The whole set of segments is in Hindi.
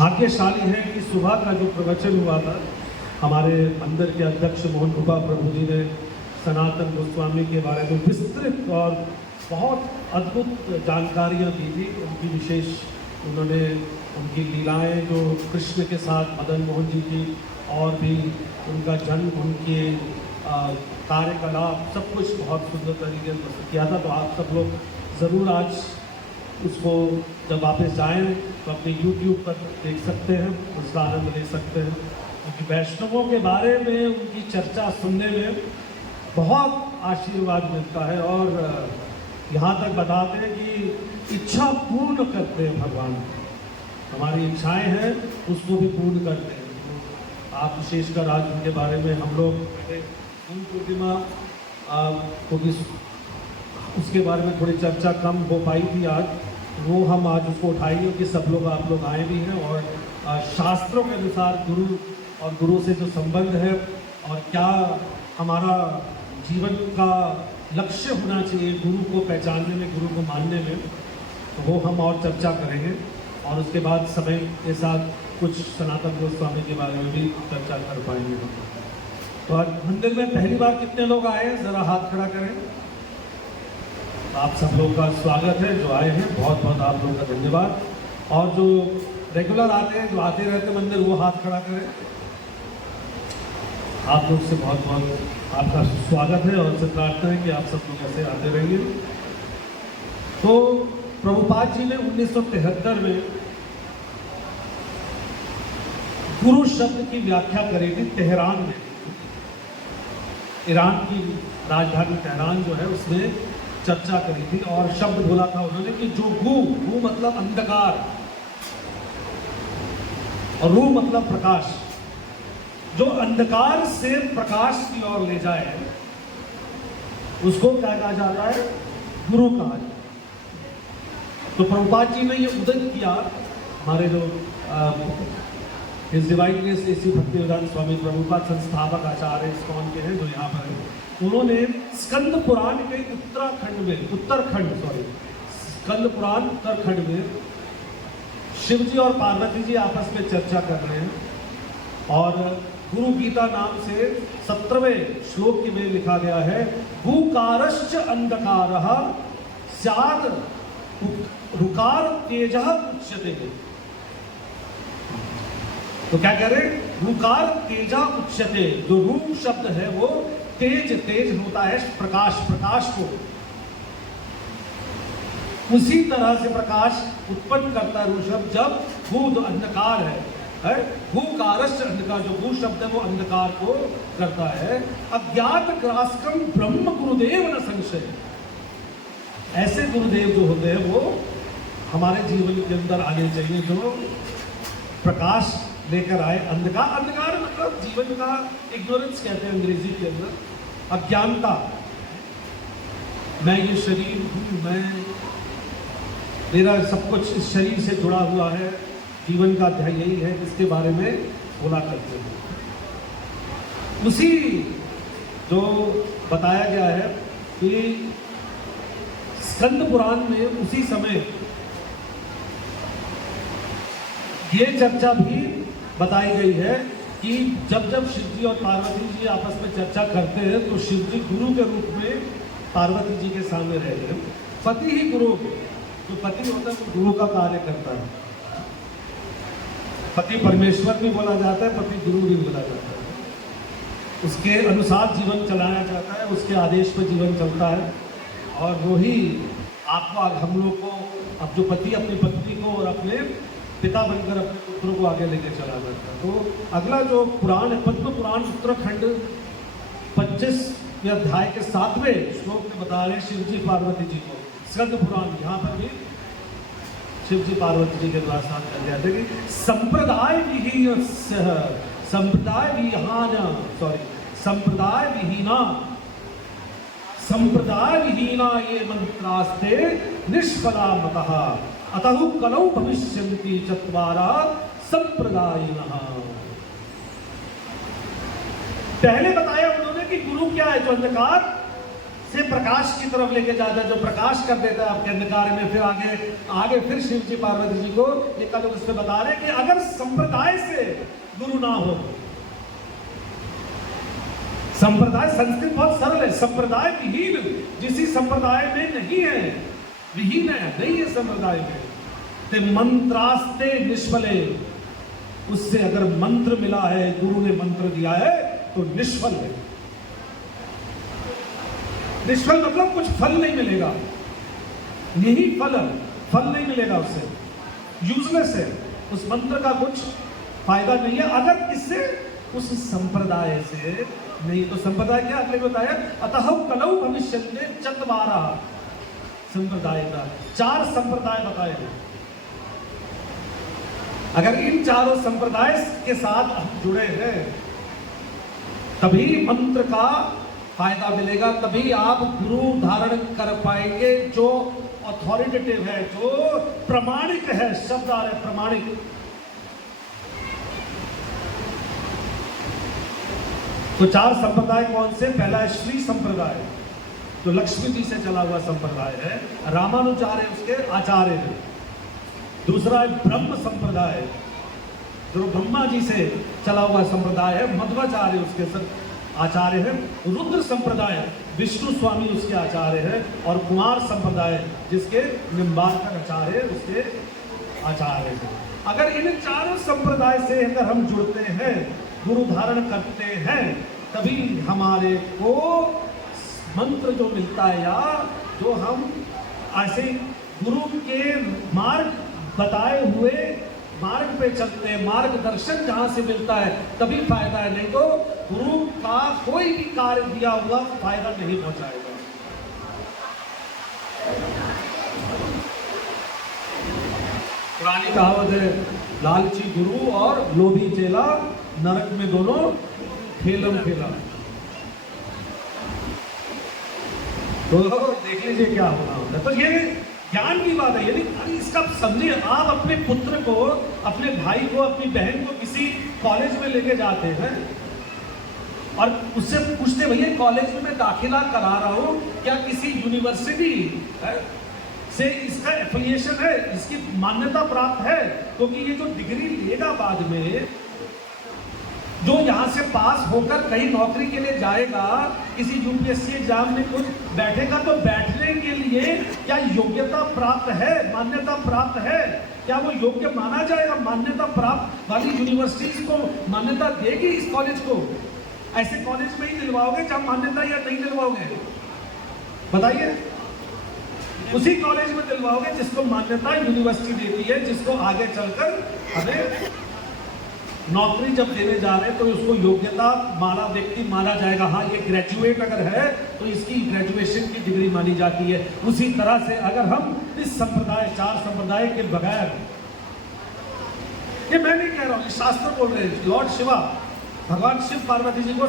भाग्यशाली है कि सुबह का जो प्रवचन हुआ था हमारे मंदिर के अध्यक्ष मोहन कृपा प्रभु जी ने सनातन गोस्वामी के बारे में विस्तृत और बहुत अद्भुत जानकारियाँ दी थी। उनकी विशेष उन्होंने उनकी लीलाएं जो कृष्ण के साथ मदन मोहन जी की और भी उनका जन्म, उनके कार्यकलाप, सब कुछ बहुत सुंदर तरीके से प्रस्तुत किया था। तो आप सब लोग ज़रूर आज उसको जब वापस जाएं तो अपने YouTube पर देख सकते हैं, उसका आनंद ले सकते हैं, क्योंकि वैष्णवों के बारे में उनकी चर्चा सुनने में बहुत आशीर्वाद मिलता है। और यहाँ तक बताते हैं कि इच्छा पूर्ण करते हैं भगवान, हमारी इच्छाएं हैं उसको भी पूर्ण करते हैं। तो आप विशेषकर आज उनके बारे में हम लोग गुरु पूर्णिमा क्योंकि उसके बारे में थोड़ी चर्चा कम हो पाई थी आज, वो हम आज उसको उठाएंगे कि सब लोग आप लोग आए भी हैं और शास्त्रों के अनुसार गुरु और गुरु से जो संबंध है और क्या हमारा जीवन का लक्ष्य होना चाहिए गुरु को पहचानने में, गुरु को मानने में, तो वो हम और चर्चा करेंगे। और उसके बाद समय के साथ कुछ सनातन गोस्वामी के बारे में भी चर्चा कर पाएंगे। तो आज मंदिर में पहली बार कितने लोग आए हैं, ज़रा हाथ खड़ा करें। आप सब लोगों का स्वागत है, जो आए हैं बहुत बहुत आप लोगों का धन्यवाद। और जो रेगुलर आते हैं, जो आते रहते मंदिर, वो हाथ खड़ा करें। आप लोग से बहुत बहुत आपका स्वागत है और उससे प्रार्थना है कि आप सब लोग ऐसे आते रहिए। तो प्रभुपाद जी ने 1973 में गुरु शब्द की व्याख्या करी थी तेहरान में। ईरान की राजधानी तेहरान जो है उसमें चर्चा करी थी और शब्द बोला था उन्होंने कि जो गु मतलब अंधकार और रू मतलब प्रकाश, जो अंधकार से प्रकाश की ओर ले जाए उसको क्या कहा जाता है, गुरु कहा जाता है। तो प्रभुपाद जी ने ये उदय किया, हमारे जो इस डिवाइन ग्रेस एसी भक्तिवेदांत स्वामी प्रभुपाद संस्थापक आचार्य इस्कॉन के हैं जो यहाँ पर है, उन्होंने स्कंद पुराण के स्कंद पुराण उत्तरखंड में शिव जी और पार्वती जी आपस में चर्चा कर रहे हैं और गुरु गीता नाम से 17वें श्लोक में लिखा गया है, गुकारश्च अंधकारः स्याद् रुकार तेजः उच्यते। तो क्या कह रहे, रुकार तेजा उच्यते। जो रूप शब्द है वो तेज होता है प्रकाश को, उसी तरह से प्रकाश उत्पन्न करता है ऋषभ जब भू जो अंधकार है भूकारश्च अंधकार, जो भू शब्द है वो अंधकार को करता है। अज्ञात ग्रासकम ब्रह्म गुरुदेव न संशय। ऐसे गुरुदेव जो होते हैं वो हमारे जीवन के अंदर आने चाहिए, जो प्रकाश लेकर आए। अंधकार मतलब जीवन का इग्नोरेंस कहते हैं अंग्रेजी के अंदर, अज्ञानता। मैं ये शरीर हूँ, मेरा सब कुछ इस शरीर से जुड़ा हुआ है, जीवन का अध्याय यही है, इसके बारे में बोला करते हैं। उसी जो बताया गया है कि स्कंद पुराण में उसी समय ये चर्चा भी बताई गई है कि जब जब शिव जी और पार्वती जी आपस में चर्चा करते हैं तो शिव जी गुरु के रूप में पार्वती जी के सामने रहते हैं। पति ही गुरु, जो पति होता है वो गुरु का कार्य करता है। पति परमेश्वर भी बोला जाता है, पति गुरु भी बोला जाता है। उसके अनुसार जीवन चलाया जाता है, उसके आदेश पर जीवन चलता है। और वो ही आपको हम लोग को, अब जो पति अपनी पत्नी को और अपने पिता बनकर अपने पुत्रों को आगे लेके चला जाता है। तो अगला जो पुराण है पद्म पुराण उत्तराखंड 25वें अध्याय के 7वें श्लोक में बता रहे शिव जी पार्वती जी को। स्कंद पुराण यहाँ पर भी शिव जी पार्वती जी के द्वारा साथ कर जाते कि संप्रदाय विहीना ये मंत्रास्ते निष्फला मतः अतः कलौ भविष्यन्ति चत्वारा संप्रदायिनः। पहले बताया उन्होंने कि गुरु क्या है, जो अंधकार से प्रकाश की तरफ लेके जाता है, जो प्रकाश कर देता है आपके अंधकार में। फिर आगे फिर शिव जी पार्वती जी को एक लोग उसमें बता रहे कि अगर संप्रदाय से गुरु ना हो, संप्रदाय संस्कृत बहुत सरल है, संप्रदाय विहीन जिस संप्रदाय में नहीं है, विहीन है, नहीं है संप्रदाय में, ते मंत्रास्ते निष्फले, उससे अगर मंत्र मिला है, गुरु ने मंत्र दिया है तो निष्फल है। निष्फल मतलब कुछ फल नहीं मिलेगा, यही फल नहीं मिलेगा उससे, यूजलेस है, उस मंत्र का कुछ फायदा नहीं है अगर इससे उस संप्रदाय से नहीं। तो संप्रदाय क्या अगले बताया, अतः कलौ भविष्यन्ते चत्वारः संप्रदाय का 4 संप्रदाय बताए हैं। अगर इन चारों संप्रदाय के साथ हम जुड़े हैं तभी मंत्र का फायदा मिलेगा, तभी आप गुरु धारण कर पाएंगे जो अथॉरिटेटिव है, जो प्रमाणिक है, शब्द आ रहे प्रमाणिक। तो 4 संप्रदाय कौन से? पहला है श्री संप्रदाय, जो लक्ष्मी जी से चला हुआ संप्रदाय है, रामानुजाचार्य उसके आचार्य हैं। दूसरा है ब्रह्म संप्रदाय, जो ब्रह्मा जी से चला हुआ संप्रदाय है, मध्वाचार्य उसके आचार्य हैं। रुद्र संप्रदाय, विष्णु स्वामी उसके आचार्य हैं। और कुमार संप्रदाय, जिसके निम्बार्कर आचार्य उसके आचार्य हैं। अगर इन 4 संप्रदाय से अगर हम जुड़ते हैं, गुरु धारण करते हैं, तभी हमारे को मंत्र जो मिलता है, या जो हम ऐसे गुरु के मार्ग बताए हुए मार्ग पे चलते हैं, मार्गदर्शन जहां से मिलता है तभी फायदा है, नहीं तो गुरु का कोई भी कार्य दिया हुआ फायदा नहीं पहुंचाएगा। पुरानी कहावत है, लालची गुरु और लोभी चेला, नरक में दोनों खेलम खेला। तो देख लीजिए क्या होना होता है। तो ये ज्ञान की बात है, यदि इसका समझिए, आप अपने पुत्र को, अपने भाई को, अपनी बहन को किसी कॉलेज में लेके जाते हैं और उससे पूछते, भैया कॉलेज में मैं दाखिला करा रहा हूं, क्या किसी यूनिवर्सिटी से इसका एफिलिएशन है, इसकी मान्यता प्राप्त है? क्योंकि ये जो डिग्री लेगा बाद में, जो यहाँ से पास होकर कहीं नौकरी के लिए जाएगा, किसी यूपीएससी एग्जाम में कुछ बैठेगा, तो बैठने के लिए क्या योग्यता प्राप्त है, मान्यता प्राप्त है? क्या वो योग्य माना जाएगा? मान्यता प्राप्त वाली यूनिवर्सिटीज को मान्यता देगी इस कॉलेज को? ऐसे कॉलेज में ही दिलवाओगे जहाँ मान्यता या नहीं दिलवाओगे? बताइए। उसी कॉलेज में दिलवाओगे जिसको मान्यता यूनिवर्सिटी देती है, जिसको आगे चलकर हमें नौकरी जब देने जा रहे हैं तो उसको योग्यता माना, व्यक्ति माना जाएगा। हाँ, ये ग्रेजुएट अगर है तो इसकी ग्रेजुएशन की डिग्री मानी जाती है। उसी तरह से अगर हम इस संप्रदाय, 4 संप्रदाय के बगैर, ये मैं नहीं कह रहा हूँ, शास्त्र बोल रहे हैं, लॉर्ड शिवा, भगवान शिव पार्वती जी को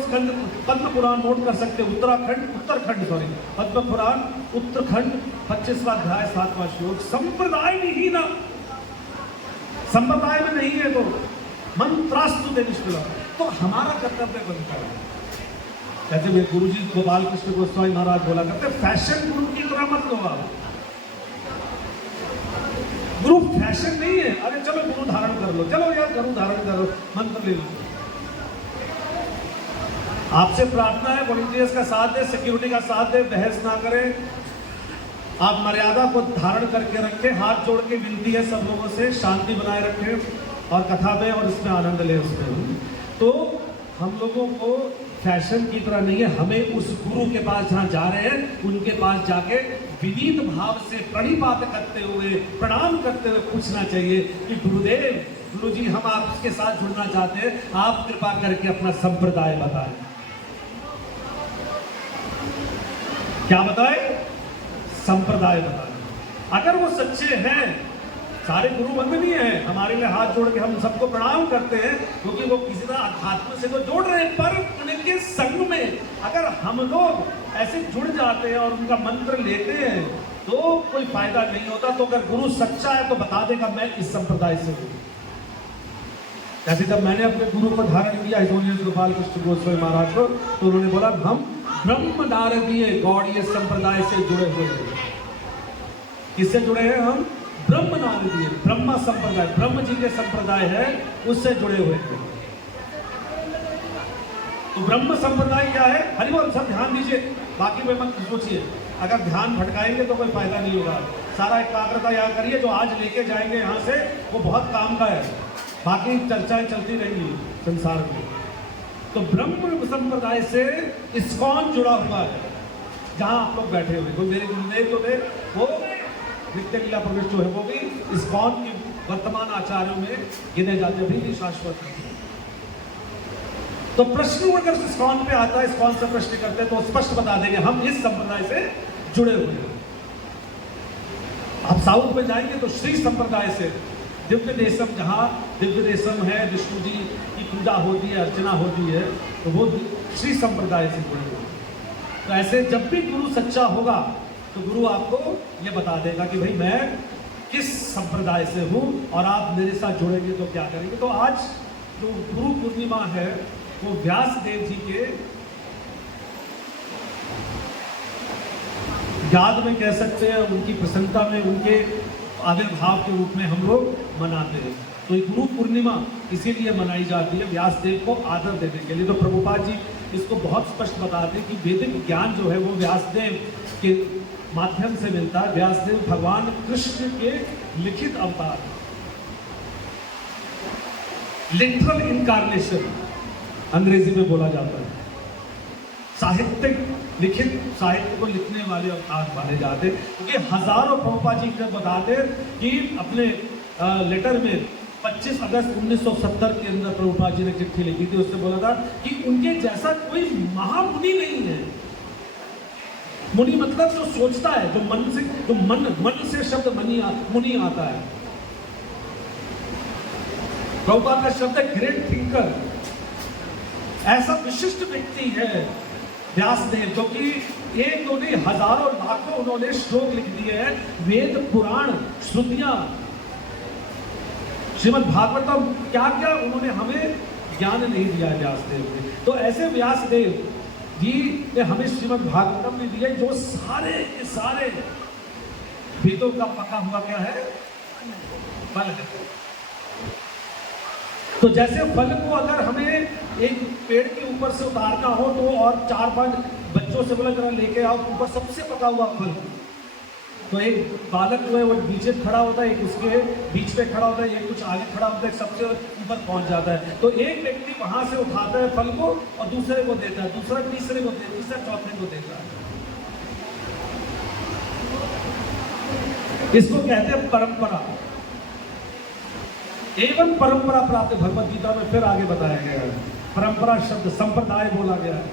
पद्म पुराण नोट कर सकते, पद्म पुराण उत्तरखंड 25वां अध्याय 7वां श्लोक। संप्रदाय नहीं ना, संप्रदाय में नहीं है तो मंत्रास्तु दे निष्फला। तो हमारा कर्तव्य बनता है, जैसे मेरे गुरु जी गोपाल कृष्ण गोस्वामी महाराज बोला करते, फैशन गुरु की तरह मत लो आप। गुरु फैशन नहीं है, अरे चलो गुरु धारण कर लो, चलो यार गुरु धारण करो, मंत्र ले लो। आपसे प्रार्थना है, वॉलंटियर्स का साथ दे, सिक्योरिटी का साथ दे, बहस ना करें, आप मर्यादा को धारण करके रखें, हाथ जोड़ के विनती है सब लोगों से, शांति बनाए रखें और कथा में और इसमें आनंद लें उसमें। तो हम लोगों को फैशन की तरह नहीं है, हमें उस गुरु के पास जहाँ जा रहे हैं उनके पास जाके विनीत भाव से प्रणिपात करते हुए, प्रणाम करते हुए पूछना चाहिए कि गुरुदेव, गुरुजी हम आपके साथ जुड़ना चाहते हैं, आप कृपा करके अपना संप्रदाय बताएं। क्या बताएं? संप्रदाय बताएं। अगर वो सच्चे हैं, सारे गुरु वंदनीय हैं, हमारे लिए हाथ जोड़ के हम सबको प्रणाम करते हैं, क्योंकि वो किसी तरह अध्यात्म से तो जोड़ रहे हैं, पर उनके संग में अगर हम लोग ऐसे जुड़ जाते हैं और उनका मंत्र लेते हैं तो कोई फायदा नहीं होता। तो अगर गुरु सच्चा है तो बता देगा मैं इस संप्रदाय से हूं। जैसे जब मैंने अपने गुरु को धारण किया, हितोनियस गोपाल कृष्ण गोस्वामी महाराज को, तो उन्होंने बोला हम ब्रह्म नारदीय गौड़ीय संप्रदाय से जुड़े हुए हैं। किससे जुड़े हैं हम? ब्रह्म नारदीय, ब्रह्मा संप्रदाय, ब्रह्म जी के संप्रदाय है, उससे जुड़े हुए हैं। तो ब्रह्म संप्रदाय क्या है? हरि बोल, सब ध्यान दीजिए, बाकी में मत सोचिए। अगर ध्यान भटकाएंगे तो कोई फायदा नहीं होगा। सारा एकाग्रता यहाँ करिए, जो आज लेके जाएंगे यहाँ से वो बहुत काम का है, बाकी चर्चाएं चलती रहेंगी संसार में। तो ब्रह्म संप्रदाय से इस्कॉन जुड़ा हुआ है, जहां आप लोग बैठे हुए। तो मेरे गुरुदेव जो है वो नित्य लीला प्रवेश जो है वो भी इस्कॉन के वर्तमान आचार्यों में गिने जाते, भी शाश्वत है। तो प्रश्न अगर इस्कॉन पे आता है, इस्कॉन से प्रश्न करते हैं तो स्पष्ट बता देंगे हम इस संप्रदाय से जुड़े हुए हैं। आप साउथ में जाएंगे तो श्री संप्रदाय से, दिव्य देशम, जहाँ दिव्य देशम है, विष्णु जी की पूजा होती है, अर्चना होती है, तो वो श्री संप्रदाय से जुड़े हुए। तो ऐसे जब भी गुरु सच्चा होगा तो गुरु आपको ये बता देगा कि भाई मैं किस संप्रदाय से हूँ और आप मेरे साथ जुड़ेंगे तो क्या करेंगे। तो आज जो गुरु पूर्णिमा है वो व्यास देव जी के याद में कह सकते हैं, उनकी प्रसन्नता में, उनके आविर्भाव के रूप में हम लोग मनाते हैं। तो ये गुरु पूर्णिमा इसीलिए मनाई जाती है, व्यास देव को आदर देने के लिए। तो प्रभुपाद जी इसको बहुत स्पष्ट बताते हैं कि वैदिक ज्ञान जो है वो व्यासदेव के माध्यम से मिलता है। व्यासदेव भगवान कृष्ण के लिखित अवतार, लिटरल इनकारनेशन अंग्रेजी में बोला जाता है। साहित्यिक लिखित साहित्य को लिखने वाले अवतार माने जाते, क्योंकि हजारों प्रभुपाद जी के बताते कि अपने लेटर में 25 अगस्त 1970 के अंदर प्रभुपाद जी ने चिट्ठी लिखी थी, उससे बोला था कि उनके जैसा कोई महामुनि नहीं है। मुनि मतलब जो सोचता है, जो मन से शब्द मुनि आता है। प्रभुपाद का शब्द है ग्रेट थिंकर। ऐसा विशिष्ट व्यक्ति है व्यासदेव, जो कि एक दो नहीं हजारों लाखों उन्होंने श्लोक लिख दिए हैं, वेद पुराण श्रुतियां, श्रीमद् भागवतम, क्या क्या उन्होंने हमें ज्ञान नहीं दिया है व्यासदेव ने। तो ऐसे व्यासदेव जी ने हमें श्रीमद् भागवतम भी दिया, जो सारे के सारे वेदों का पका हुआ क्या है? फल है। तो जैसे फल को अगर हमें एक पेड़ के ऊपर से उतारना हो तो और 4-5 बच्चों से बोला जरा लेके आओ ऊपर सबसे पका हुआ फल, तो एक बालक जो है वो नीचे खड़ा होता है, एक उसके बीच में खड़ा होता है, एक कुछ आगे खड़ा होता है, सबसे ऊपर पहुंच जाता है। तो एक व्यक्ति वहां से उठाता है फल को और दूसरे को देता है, दूसरा तीसरे को देता है, तीसरा चौथे को देता है। इसको कहते हैं परंपरा। एवं परंपरा प्राप्त, भगवद गीता में फिर आगे बताया गया है। परंपरा शब्द संप्रदाय बोला गया है।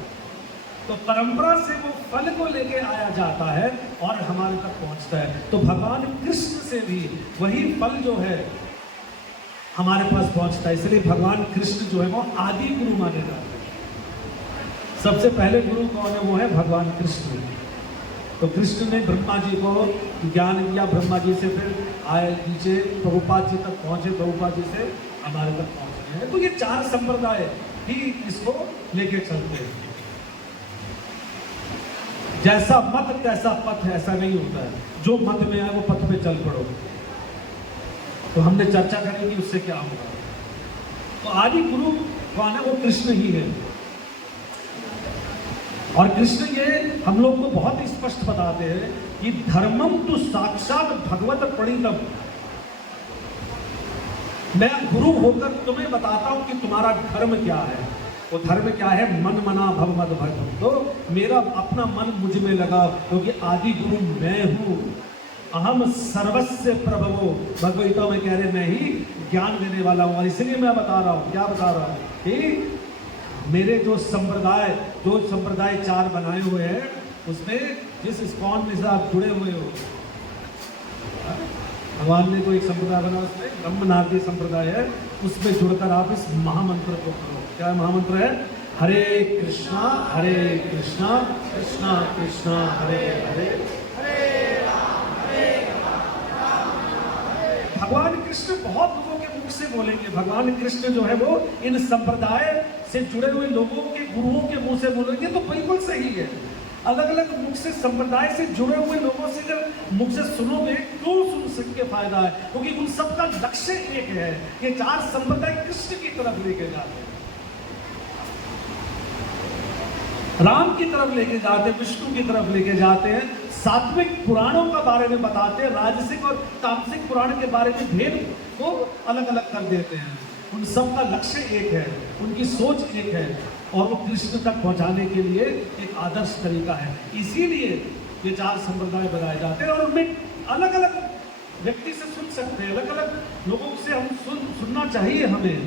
तो परंपरा से वो फल को लेके आया जाता है और हमारे तक पहुंचता है। तो भगवान कृष्ण से भी वही फल जो है हमारे पास पहुंचता है। इसलिए भगवान कृष्ण जो है वो आदि गुरु माने जाते हैं। सबसे पहले गुरु कौन है? वो है भगवान कृष्ण। तो कृष्ण ने ब्रह्मा जी को ज्ञान दिया, ब्रह्मा जी से फिर आए नीचे प्रभुपाद जी तक पहुंचे, प्रभुपाद जी से हमारे तक पहुंचे हैं। तो ये 4 संप्रदाय ही इसको लेके चलते हैं। जैसा मत तैसा पथ, ऐसा नहीं होता है। जो मत में है वो पथ पे चल पड़ो। तो हमने चर्चा करी कि उससे क्या होगा। तो आदि गुरु कौन है? वो कृष्ण ही है। और कृष्ण ये हम लोग को बहुत ही स्पष्ट बताते हैं कि धर्मम तु साक्षात भगवत प्रणीतम। मैं गुरु होकर तुम्हें बताता हूं कि तुम्हारा धर्म क्या है। वो धर्म क्या है? मन मना भव मद भक्त। तो मेरा अपना मन मुझ में लगा, क्योंकि आदि गुरु मैं हूं। अहम सर्वस्य प्रभवो, भगवद्गीता में कह रहे मैं ही ज्ञान देने वाला हूं। और इसलिए मैं बता रहा हूं, क्या बता रहा हूं कि मेरे जो संप्रदाय 4 बनाए हुए हैं, उसमें जिस इस्कॉन में से आप जुड़े हुए हो, भगवान ने कोई एक संप्रदाय बना, उसमें ब्रह्म नारदी संप्रदाय है, उसमें जुड़कर आप इस महामंत्र को करो। क्या महामंत्र है? हरे कृष्णा कृष्णा कृष्णा हरे हरे, भगवान कृष्ण बहुत लोगों के मुख से बोलेंगे। भगवान कृष्ण जो है वो इन संप्रदाय से जुड़े हुए लोगों के गुरुओं के मुंह से बोलेंगे तो बिल्कुल सही है। अलग अलग मुख से संप्रदाय से जुड़े हुए लोगों से अगर मुख से सुनोगे क्यों सुन सक के फायदा है, क्योंकि उन सबका लक्ष्य एक है। ये चार संप्रदाय कृष्ण की तरफ लेके जाते हैं, राम की तरफ लेके जाते हैं, विष्णु की तरफ लेके जाते हैं। सात्विक पुराणों का बारे में बताते हैं, राजसिक और तामसिक पुराण के बारे में भेद को अलग अलग कर देते हैं। उन सबका लक्ष्य एक है, उनकी सोच एक है और वो कृष्ण तक पहुंचाने के लिए एक आदर्श तरीका है। इसीलिए ये चार संप्रदाय बनाए जाते हैं और उनमें अलग अलग व्यक्ति से सुन सकते हैं, अलग अलग लोगों से हम सुनना चाहिए हमें,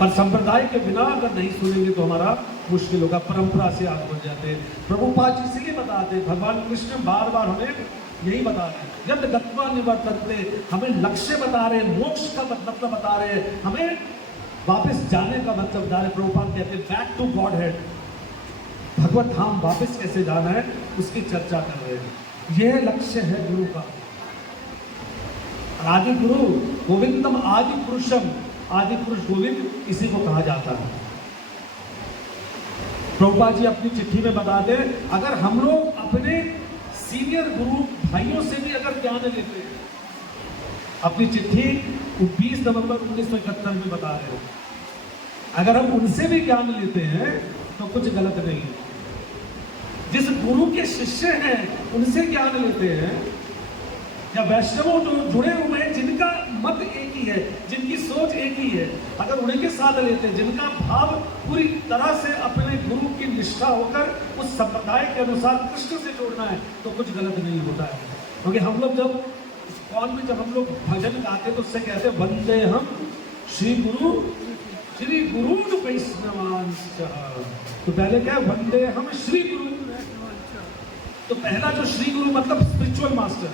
पर संप्रदाय के बिना अगर नहीं सुनेंगे तो हमारा मुश्किल होगा। परंपरा से आगे बढ़ जाते हैं। प्रभुपाद जी इसलिए बताते हैं, भगवान कृष्ण बार बार हमें यही बता रहे हैं, यद गत्वा निवर्तन्ते, हमें लक्ष्य बता रहे हैं, मोक्ष का मतलब बता रहे हैं, हमें वापस जाने का मतलब बता रहे। प्रभुपाद कहते हैं बैक टू गॉड हेड, भगवत धाम वापस कैसे जाना है उसकी चर्चा कर रहे हैं। यह लक्ष्य है गुरु का। आदि गुरु गोविंदम आदि पुरुषम, आदि पुरुष गोविंद इसी को कहा जाता है। प्रभुपाद जी अपनी चिट्ठी में बताते हैं, अगर हम लोग अपने सीनियर गुरु भाइयों से भी अगर ज्ञान लेते हैं, अपनी चिट्ठी 20 नवंबर 1971 में बता रहे हो, अगर हम उनसे भी ज्ञान लेते हैं तो कुछ गलत नहीं है। जिस गुरु के शिष्य हैं उनसे ज्ञान लेते हैं, या वैष्णवों जो जुड़े हुए हैं जिनका मत एक ही है, जिनकी सोच एक ही है, अगर उन्हीं के साथ लेते हैं, जिनका भाव पूरी तरह से अपने गुरु की निष्ठा होकर उस संप्रदाय के अनुसार कृष्ण से जोड़ना है तो कुछ गलत नहीं होता है। क्योंकि हम लोग जब कौन में जब हम लोग भजन गाते तो उससे कहते हैं वंदे हम श्री गुरु वैष्णवांश। तो पहले क्या है, वंदे हम श्री गुरु। तो पहला जो श्री गुरु मतलब स्पिरिचुअल मास्टर,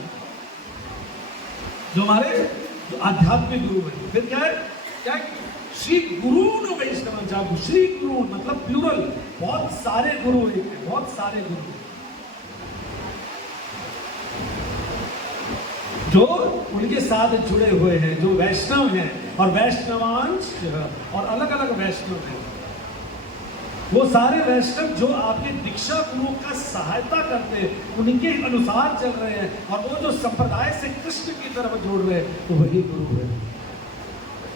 जो हमारे आध्यात्मिक गुरु है। फिर क्या है, क्या श्री गुरु वैष्णव, श्री गुरु मतलब प्लूरल, बहुत सारे गुरु हैं, बहुत सारे गुरु जो उनके साथ जुड़े हुए हैं, जो वैष्णव हैं और वैष्णवांश और अलग अलग वैष्णव हैं। वो सारे वैष्णव जो आपके दीक्षा गुरु का सहायता करते हैं, उनके अनुसार चल रहे हैं और वो जो संप्रदाय से कृष्ण की तरफ जोड़ रहे हैं, तो वही गुरु है।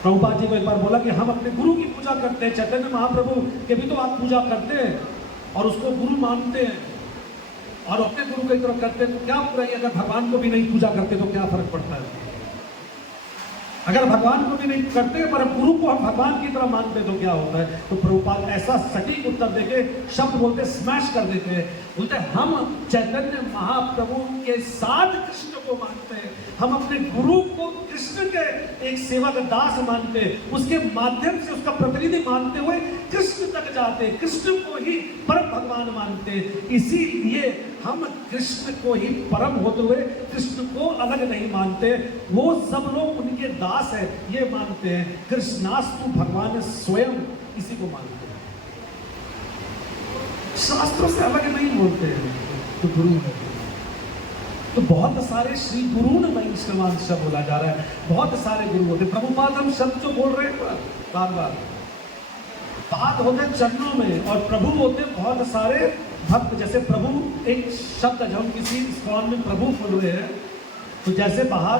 प्रभुपाद जी को एक बार बोला कि हम अपने गुरु की पूजा करते हैं, चैतन्य महाप्रभु के भी तो आप पूजा करते हैं और उसको गुरु मानते हैं और अपने गुरु की तरफ करते हैं, तो क्या बुराई? अगर भगवान को भी नहीं पूजा करते तो क्या फर्क पड़ता है? अगर भगवान को भी नहीं करते पर गुरु को हम भगवान की तरह मानते तो क्या होता है? तो प्रभुपाद ऐसा सटीक उत्तर देके शब्द बोलते, स्मैश कर देते हैं, बोलते हैं हम चैतन्य महाप्रभु के साथ कृष्ण को मानते हैं, हम अपने गुरु को कृष्ण के एक सेवक दास मानते हैं, उसके माध्यम से उसका प्रतिनिधि मानते हुए कृष्ण तक जाते हैं, कृष्ण को ही परम भगवान मानते हैं। इसीलिए हम कृष्ण को ही परम होते हुए कृष्ण को अलग नहीं मानते, वो सब लोग उनके दास है ये मानते हैं। कृष्णास्तु भगवान स्वयं इसी को मानते हैं, शास्त्रों से अलग नहीं बोलते हैं, तो गुरु है। तो बहुत सारे श्री गुरु ने वैष्णवांश बोला जा रहा है, बहुत सारे गुरु होते। प्रभुपाद हम शब्द जो बोल रहे हैं बार बार, बात होते चरणों में और प्रभु होते बहुत सारे भक्त। जैसे प्रभु एक शब्द, जब हम किसी इस्कॉन में प्रभु बोल रहे हैं तो जैसे बाहर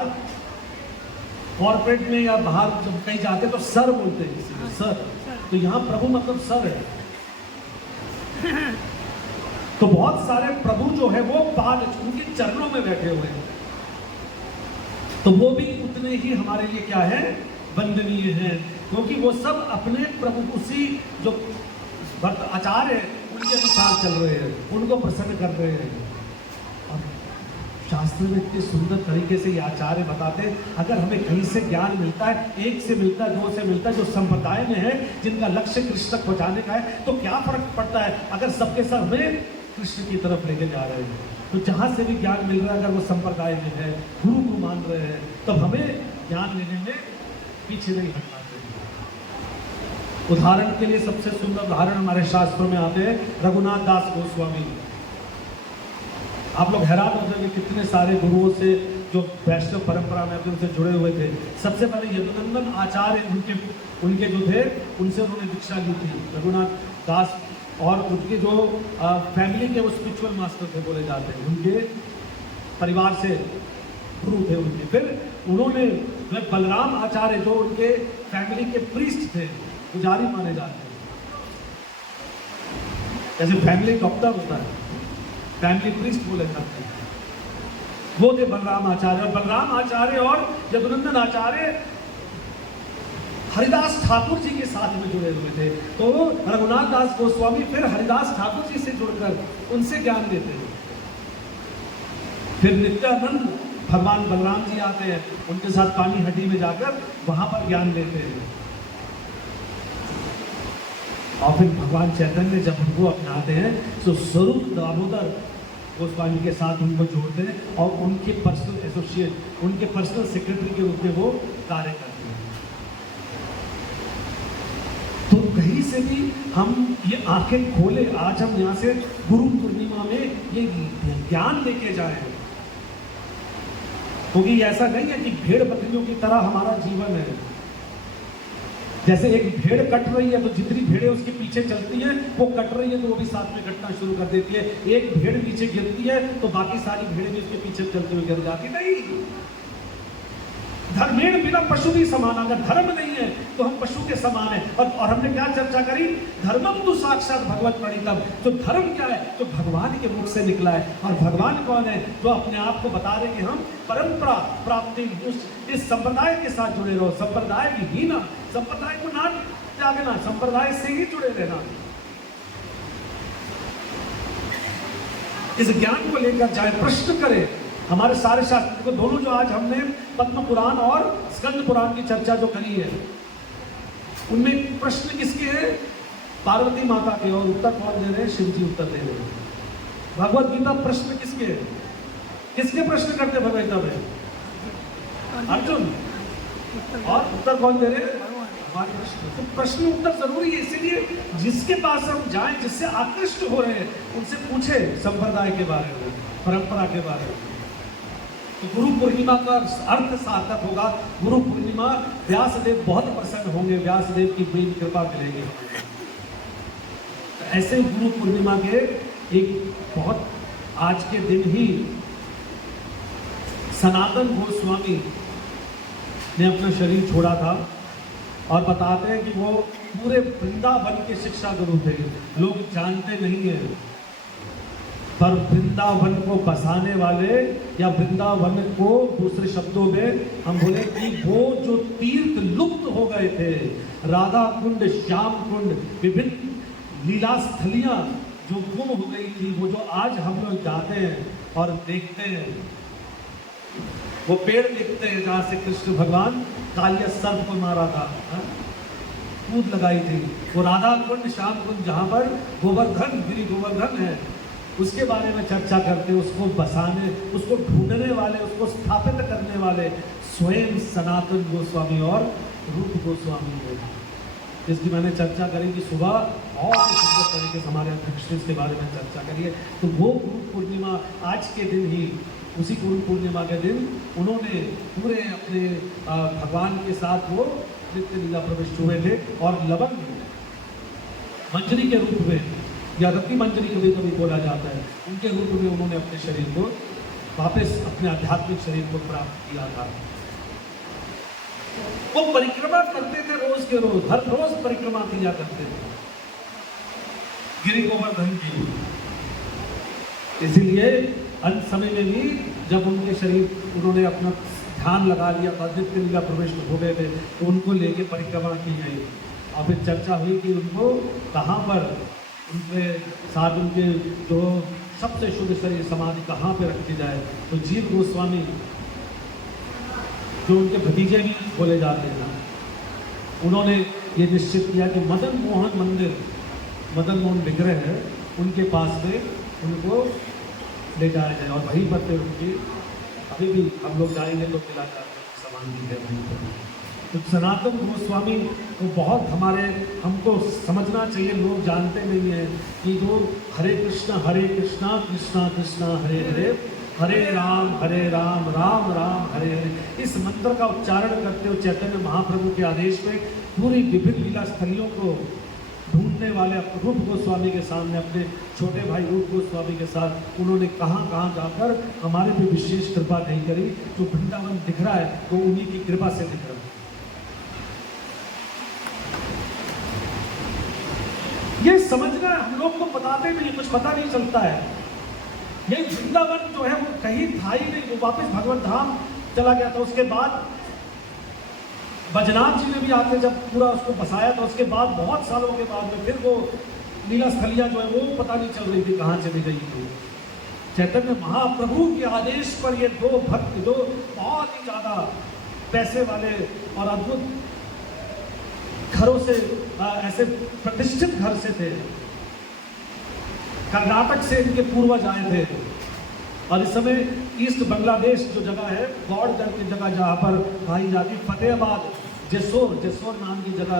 कॉर्पोरेट में या बाहर जब कहीं जाते तो सर बोलते हैं किसी में, सर, तो यहाँ प्रभु मतलब सर है। तो बहुत सारे प्रभु जो है वो पाद उनके चरणों में बैठे हुए हैं, तो वो भी उतने ही हमारे लिए क्या है, वंदनीय है, क्योंकि वो सब अपने प्रभु उसी जो आचार्य है उनके अनुसार चल रहे हैं, उनको प्रसन्न कर रहे हैं। और शास्त्र में इतने सुंदर तरीके से ये आचार्य बताते हैं, अगर हमें कहीं से ज्ञान मिलता है, एक से मिलता है, दो से मिलता है, जो संप्रदाय में है, जिनका लक्ष्य कृष्ण तक पहुंचाने का है, तो क्या फर्क पड़ता है अगर सबके सब हमें कृष्ण की तरफ लेके जा रहे हैं? तो जहाँ से भी ज्ञान मिल रहा है, अगर वो संप्रदाय में है, गुरु को मान रहे हैं, तब हमें ज्ञान लेने में पीछे नहीं हटना चाहिए। उदाहरण के लिए सबसे सुंदर उदाहरण हमारे शास्त्रों में आते हैं रघुनाथ दास गोस्वामी। आप लोग हैरान हो जाएंगे कितने सारे गुरुओं से जो वैष्णव परंपरा में अपने उनसे जुड़े हुए थे, सबसे पहले यदुनंदन आचार्य उनके जो थे उनसे उन्होंने दीक्षा ली थी, रघुनाथ दास। और उनके जो फैमिली के वो स्पिरिचुअल मास्टर थे बोले जाते हैं, उनके परिवार से गुरु थे उनके। फिर उन्होंने बलराम आचार्य जो उनके फैमिली के प्रीस्ट थे, पुजारी माने जाते हैं, जैसे फैमिली डॉक्टर होता है, फैमिली प्रीस्ट बोले जाते हैं, वो थे बलराम आचार्य। और बलराम आचार्य और यदुनंदन आचार्य हरिदास ठाकुर जी के साथ में जुड़े हुए थे। तो रघुनाथ दास गोस्वामी फिर हरिदास ठाकुर जी से जुड़कर उनसे ज्ञान लेते हैं। फिर नित्यानंद भगवान बलराम जी आते हैं, उनके साथ पानी हड्डी में जाकर वहां पर ज्ञान लेते हैं। और फिर भगवान चैतन्य जब उनको अपनाते हैं तो स्वरूप दामोदर गोस्वामी के साथ उनको जोड़ते हैं और उनके पर्सनल एसोसिएट, उनके पर्सनल सेक्रेटरी के रूप में वो कार्य करते हैं। तो कहीं से भी हम ये आंखें खोले, आज हम यहाँ से गुरु पूर्णिमा में ये ज्ञान लेके जाए, क्योंकि ऐसा नहीं है कि भेड़ बकरियों की तरह हमारा जीवन है। जैसे एक भेड़ कट रही है तो जितनी भेड़ें उसके पीछे चलती हैं, वो कट रही है तो वो भी साथ में कटना शुरू कर देती है। एक भेड़ नीचे गिरती है तो बाकी सारी भेड़ें भी उसके पीछे चलते हुए गिर जाती। नहीं, धर्मेण बिना पशु भी समान। अगर धर्म नहीं है तो हम पशु के समान है। और हमने क्या चर्चा करी, धर्मम तो साक्षात भगवत प्रणीतम। तो धर्म क्या है, तो भगवान के मुख से निकला है। और भगवान कौन है, जो अपने आप को बता रहे कि हम परंपरा प्राप्ति इस संप्रदाय के साथ जुड़े रहो। संप्रदाय भी ही ना, संप्रदाय को ना त्यागना, संप्रदाय से ही जुड़े रहना। इस ज्ञान को लेकर जाए, प्रश्न करें। हमारे सारे शास्त्र को दोनों जो आज हमने पद्म पुराण और स्कंद पुराण की चर्चा जो करी है, उनमें प्रश्न किसके हैं, पार्वती माता के। और उत्तर कौन दे रहे हैं, शिव जी उत्तर दे रहे हैं। भगवत गीता प्रश्न किसके हैं, किसके प्रश्न करते भगवत गीता में, अर्जुन। और उत्तर कौन दे रहे हैं, हमारे प्रश्न। तो प्रश्न उत्तर जरूरी है, इसीलिए जिसके पास हम जाएं, जिससे आकृष्ट हो रहे हैं, उनसे पूछे संप्रदाय के बारे में, परंपरा के बारे में। तो गुरु पूर्णिमा का अर्थ सार्थक होगा। गुरु पूर्णिमा व्यासदेव बहुत प्रसन्न होंगे, व्यासदेव की बड़ी कृपा मिलेगी। ऐसे गुरु पूर्णिमा के एक बहुत आज के दिन ही सनातन गोस्वामी ने अपना शरीर छोड़ा था। और बताते हैं कि वो पूरे वृंदावन के शिक्षा गुरु थे। लोग जानते नहीं है, पर वृंदावन को बसाने वाले, या वृंदावन को दूसरे शब्दों में हम बोले कि वो जो तीर्थ लुप्त हो गए थे, राधा कुंड, श्याम कुंड, विभिन्न लीला स्थलियां जो गुम हो गई थी, वो जो आज हम लोग जाते हैं और देखते हैं, वो पेड़ देखते हैं जहाँ से कृष्ण भगवान कालिया सर्प को मारा था, कूद लगाई थी, वो राधा कुंड, श्याम कुंड, जहाँ पर गोवर्धन, गिरी गोवर्धन है, उसके बारे में चर्चा करते, उसको बसाने, उसको ढूंढने वाले, उसको स्थापित करने वाले स्वयं सनातन गोस्वामी और रूप गोस्वामी थे, जिसकी मैंने चर्चा करी कि सुबह और सुंदर तरीके से हमारे अध्यक्ष इसके बारे में चर्चा करिए। तो वो गुरु पूर्णिमा आज के दिन ही, उसी गुरु पूर्णिमा के दिन उन्होंने पूरे अपने भगवान के साथ वो नित्य लीला प्रविष्ट हुए थे। और लवंग मंजरी के रूप में, या रति मंजरी कभी कभी बोला जाता है, उनके रूप में उन्होंने अपने शरीर को वापस, अपने आध्यात्मिक शरीर को प्राप्त किया था। वो परिक्रमा करते थे रोज के रोज, हर रोज परिक्रमा किया करते थे गिरि गोवर्धन की। इसीलिए अंत समय में भी जब उनके शरीर, उन्होंने अपना ध्यान लगा लिया था, नित्य लीला प्रविष्ट हो गए थे, तो उनको लेके परिक्रमा की गई। और फिर चर्चा हुई कि उनको कहाँ पर, उनके साथ उनके जो सबसे शुद्ध शरीर समाधि कहाँ पे रखी जाए। तो जीव गोस्वामी जो उनके भतीजे भी बोले जाते हैं, उन्होंने ये निश्चित किया कि मदन मोहन मंदिर, मदन मोहन विग्रह है, उनके पास में उनको ले जाया जाए। और वहीं पर फिर उनकी, अभी भी हम लोग जाएंगे तो मिला जाकर समाधि है वहीं पर। तो सनातन गोस्वामी को बहुत हमारे, हमको समझना चाहिए, लोग जानते नहीं हैं कि जो हरे कृष्णा कृष्णा कृष्णा हरे हरे, हरे राम राम राम हरे हरे। इस मंत्र का उच्चारण करते हुए चैतन्य महाप्रभु के आदेश में पूरी विभिन्न लीला स्थलियों को ढूंढने वाले रूप गोस्वामी के सामने अपने छोटे भाई रूप गोस्वामी के साथ उन्होंने कहाँ कहाँ जाकर हमारे पे विशेष कृपा नहीं करी। जो वृंदावन दिख रहा है वो उन्हीं की कृपा से दिख रहा है। ये समझना हम लोग को बताते नहीं, कुछ पता नहीं चलता है। ये वृंदावन जो है वो कहीं था ही नहीं, वो वापस भगवत धाम चला गया था। उसके बाद बजनाथ जी ने भी आके जब पूरा उसको बसाया था, उसके बाद बहुत सालों के बाद में फिर वो लीला स्थलियां जो है वो पता नहीं चल रही थी कहाँ चली गई थी। चैतन्य महाप्रभु के आदेश पर ये दो भक्त जो बहुत ही ज्यादा पैसे वाले और अद्भुत घरों से ऐसे प्रतिष्ठित घर से थे, कर्नाटक से इनके पूर्वज आए थे। और इस समय ईस्ट बांग्लादेश जो जगह है, गौड़गढ़ की जगह जहाँ पर पाई जाती, फतेहाबाद जेसोर नाम की जगह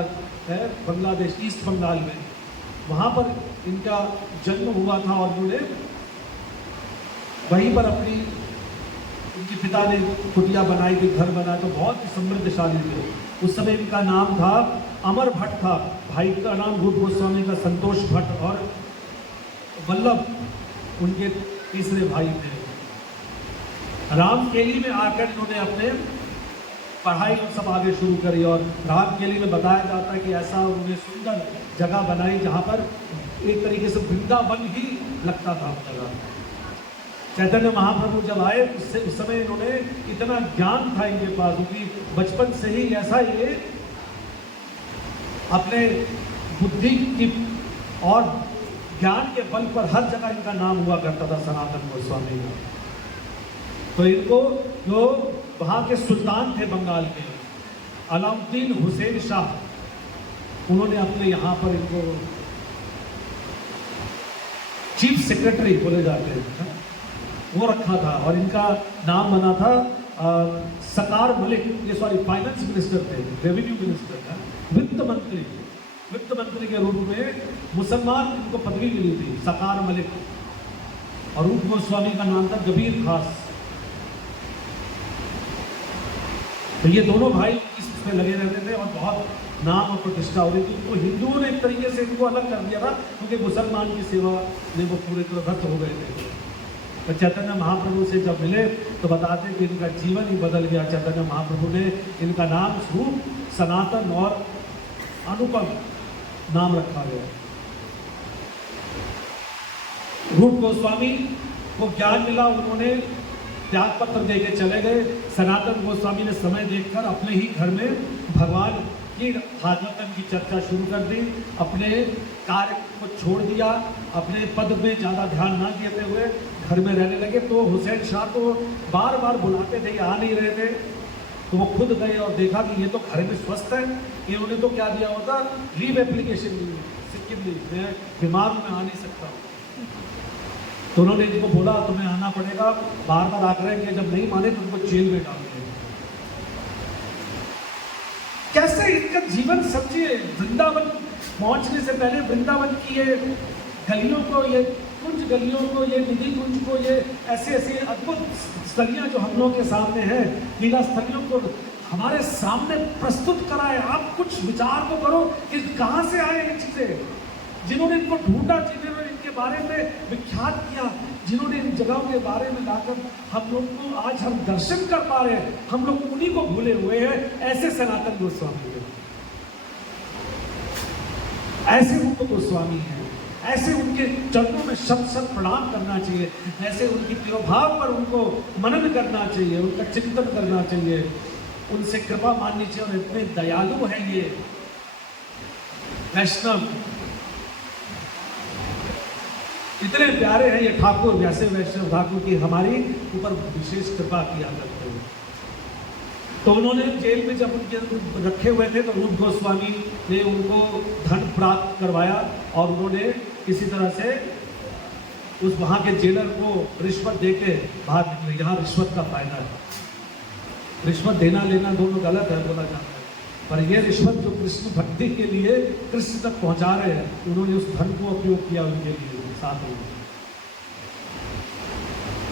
है बांग्लादेश ईस्ट बंगाल में, वहाँ पर इनका जन्म हुआ था। और उन्होंने वहीं पर अपनी उनके पिता ने कुटिया बनाई थी, घर बनाया, तो बहुत ही समृद्धशाली थे। उस समय इनका नाम था अमर भट्ट था, भाई का नाम रूप गोस्वामी का संतोष भट्ट, और वल्लभ उनके तीसरे भाई थे। रामकेली में आकर इन्होंने अपने पढ़ाई सब आगे शुरू करी। और रामकेली में बताया जाता है कि ऐसा उन्होंने सुंदर जगह बनाई जहाँ पर एक तरीके से वृंदावन ही लगता था जगह। चैतन्य महाप्रभु जब आए उस समय इन्होंने इतना ज्ञान था इनके पास, क्योंकि बचपन से ही ऐसा ये अपने बुद्धि की और ज्ञान के बल पर हर जगह इनका नाम हुआ करता था, सनातन गोस्वामी का। तो इनको जो वहाँ के सुल्तान थे बंगाल के, अलाउद्दीन हुसैन शाह, उन्होंने अपने यहाँ पर इनको चीफ सेक्रेटरी बोले जाते हैं वो रखा था। और इनका नाम बना था सकार मलिक, ये सॉरी फाइनेंस मिनिस्टर थे, रेवेन्यू मिनिस्टर था, वित्त मंत्री के रूप में मुसलमान इनको पदवी मिली थी, सकार मलिक। और रूप गोस्वामी का नाम था कबीर खास। तो ये दोनों भाई इसमें लगे रहते थे और बहुत नाम और प्रतिष्ठा हो रही थी। तो हिंदुओं ने एक तरीके से इनको अलग कर दिया था, क्योंकि मुसलमान की सेवा में वो पूरे तरह रत हो गए थे। तो चैतन्य महाप्रभु से जब मिले तो बताते कि इनका जीवन ही बदल गया। चैतन्य महाप्रभु ने इनका नाम स्वरूप सनातन और अनुपम नाम रखा गया। रूप गोस्वामी को ज्ञान मिला, उन्होंने त्याग पत्र देके चले गए। सनातन गोस्वामी ने समय देखकर अपने ही घर में भगवान की भागवतम की चर्चा शुरू कर दी, अपने कार्य को छोड़ दिया, अपने पद में ज़्यादा ध्यान ना देते हुए घर में रहने लगे। तो हुसैन शाह को बार बार बुलाते थे, आ नहीं रहे थे, तो वो खुद गए और देखा कि ये तो घर में स्वस्थ है। इन्होंने तो क्या दिया होता, लीव एप्लीकेशन दी, सिक्किम लीव, मैं बीमार हूँ, मैं आ नहीं सकता। तो उन्होंने इनको बोला तुम्हें आना पड़ेगा, बार बार आग्रह किया, जब नहीं माने तो उनको जेल में डाल दिया। कैसे इनका जीवन समझिए। वृंदावन पहुंचने से पहले वृंदावन की ये गलियों को, ये कुंज गलियों को, ये निधि कुंज को, ये ऐसे ऐसे अद्भुत स्थलियां जो हम लोग के सामने हैं, लीला स्थलियों को हमारे सामने प्रस्तुत कराए। आप कुछ विचार को करो कि कहाँ से आए ये चीजें, जिन्होंने इनको ढूंढा, जिन्होंने इनके बारे में विख्यात किया, जिन्होंने इन जगहों के बारे में लाकर हम लोग को आज हम दर्शन कर पा रहे हैं, हम लोग उन्हीं को भूले हुए हैं। ऐसे सनातन गोस्वामी हैं, ऐसे रूप गोस्वामी हैं, ऐसे उनके चरणों में शत शत प्रणाम करना चाहिए, ऐसे उनकी तिरोभाव पर उनको मनन करना चाहिए, उनका चिंतन करना चाहिए, उनसे कृपा माननी चाहिए। और इतने दयालु हैं ये वैष्णव, इतने प्यारे हैं ये ठाकुर, वैसे वैष्णव ठाकुर की हमारी ऊपर विशेष कृपा किया करते हैं। तो उन्होंने जेल में जब उनके रखे हुए थे तो रूप गोस्वामी ने उनको धन प्राप्त करवाया और उन्होंने किसी तरह से उस वहाँ के जेलर को रिश्वत देके बाहर निकले। यहाँ रिश्वत का फायदा है, रिश्वत देना लेना दोनों गलत है बोला जाता है, पर यह रिश्वत जो कृष्ण भक्ति के लिए कृष्ण तक पहुँचा रहे हैं, उन्होंने उस धन को उपयोग किया उनके लिए साथ में।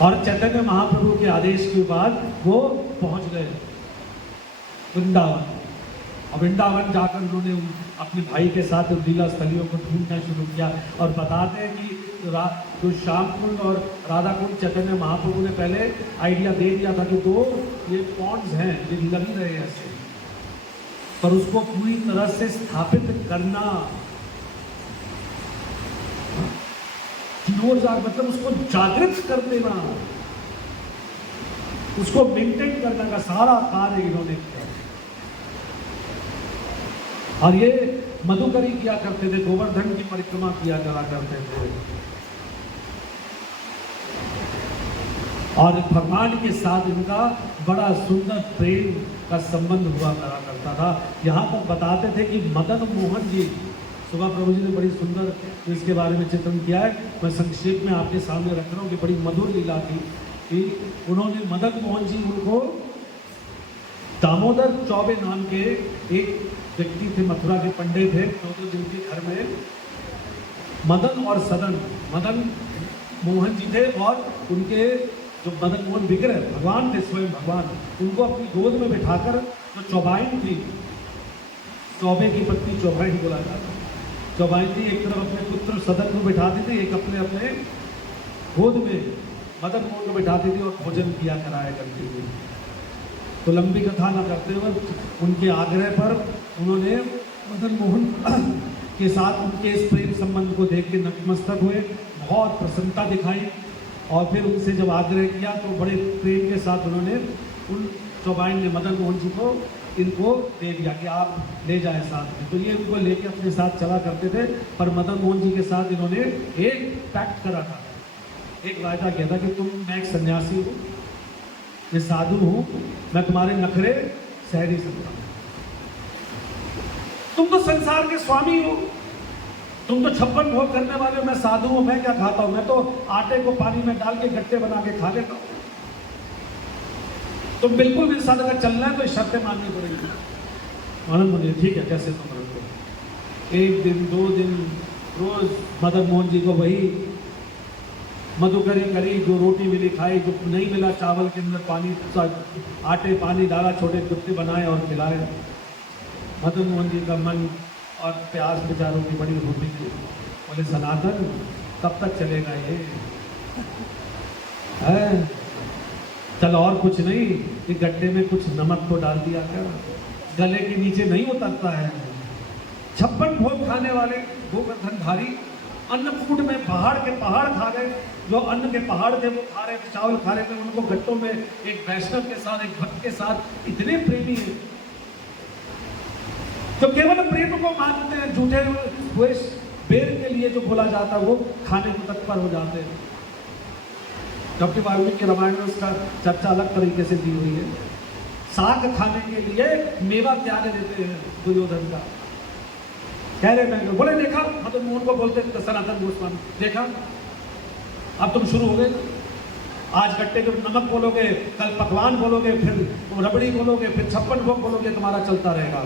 और चैतन्य महाप्रभु के आदेश के बाद वो पहुंच गए वृंदावन। और वृंदावन जाकर उन्होंने अपने भाई के साथ लीला स्थलियों को ढूंढना शुरू किया। और बताते हैं कि जो श्याम कुंड और राधा कुंड चैतन्य महाप्रभु ने पहले आइडिया दे दिया था कि दो ये पॉन्ड्स हैं, ये लग रहे हैं ऐसे, पर उसको पूरी तरह से स्थापित करना, मतलब उसको जागृत कर देना, उसको मेंटेन करने का सारा कार्य इन्होंने किया। और ये मधुकरी किया करते थे, गोवर्धन की परिक्रमा किया करा करते थे, और भगवान के साथ इनका बड़ा सुंदर प्रेम का संबंध हुआ करा करता था। यहाँ तक बताते थे कि मदन मोहन जी, सुबह प्रभु जी ने बड़ी सुंदर इसके बारे में चित्रण किया है, मैं संक्षेप में आपके सामने रख रहा हूँ कि बड़ी मधुर लीला थी कि उन्होंने मदन मोहन जी उनको दामोदर चौबे नाम के एक व्यक्ति थे, मथुरा के पंडित थे, तो जिनके घर में मदन और सदन, मदन मोहन जी थे और उनके जो मदन मोहन विग्रह भगवान थे, स्वयं भगवान, उनको अपनी गोद में बिठाकर जो चौबाइन थी, चौबे की पत्नी चौबाइन बोला जाता, चौबाइन थी, एक तरफ अपने पुत्र सदन को बिठाती थी, एक अपने अपने गोद में मदन मोहन को बिठाती थी और भोजन किया कराया करती थी। तो लंबी कथा न करते हुए उनके आग्रह पर उन्होंने मदन मोहन के साथ उनके इस प्रेम संबंध को देख के नतमस्तक हुए, बहुत प्रसन्नता दिखाई, और फिर उनसे जब आग्रह किया तो बड़े प्रेम के साथ उन्होंने उन चौबाइन ने मदन मोहन जी को इनको दे दिया कि आप ले जाएं साथ में। तो ये उनको लेके अपने साथ चला करते थे, पर मदन मोहन जी के साथ इन्होंने एक पैक्ट करा था, एक वायदा किया था कि मैं एक सन्यासी हूँ, मैं साधु हूँ, मैं तुम्हारे नखरे सह नहीं सकता, तुम तो संसार के स्वामी हो, तुम तो 56 भोग करने वाले हो, मैं साधु हूं, मैं क्या खाता हूं, मैं तो आटे को पानी में डाल के गट्टे बना के खा लेता हूं, तुम बिल्कुल मेरे साथ अगर चलना है तो शर्तें माननी पड़ेगी। आनंद बोलिए ठीक है, कैसे तुम रखो। एक दिन 2 दिन रोज मदन मोहन जी को वही मधुकरी करी, जो रोटी मिली खाई, जो नहीं मिला चावल के अंदर पानी, आटे पानी डाला, छोटे कुत्ते बनाए और खिलाए। मदन मोहन जी का मन और प्यास बेचारों की बड़ी होती थी, बोले सनातन कब तक चलेगा ये है? चल और कुछ नहीं, कि गड्ढे में कुछ नमक तो डाल दिया कर, गले के नीचे नहीं उतरता है। 56 भोग खाने वाले गोवर्धनधारी अन्नकूट में पहाड़ के पहाड़ खा गए, जो अन्न के पहाड़ थे वो खा रहे थे, चावल खा रहे थे, उनको गट्टों में एक वैष्णव के साथ, एक भक्त के साथ इतने प्रेमी हैं जो केवल प्रेम को मानते हैं, झूठे हुए बेर के लिए जो बोला जाता है वो खाने को तत्पर हो जाते हैं। जबकि वाल्मीकि रामायण में उसका चर्चा अलग तरीके से दी हुई है। साग खाने के लिए मेवा त्याग देते हैं दुर्योधन का, कह रहे हैं, बोले देखा, मदन मोहन को बोलते सनातन गोस्वामी, देखा अब तुम शुरू हो गए, आज गट्टे के नमक बोलोगे, कल पकवान बोलोगे, फिर रबड़ी बोलोगे, फिर 56 भोग बोलोगे, तुम्हारा चलता रहेगा।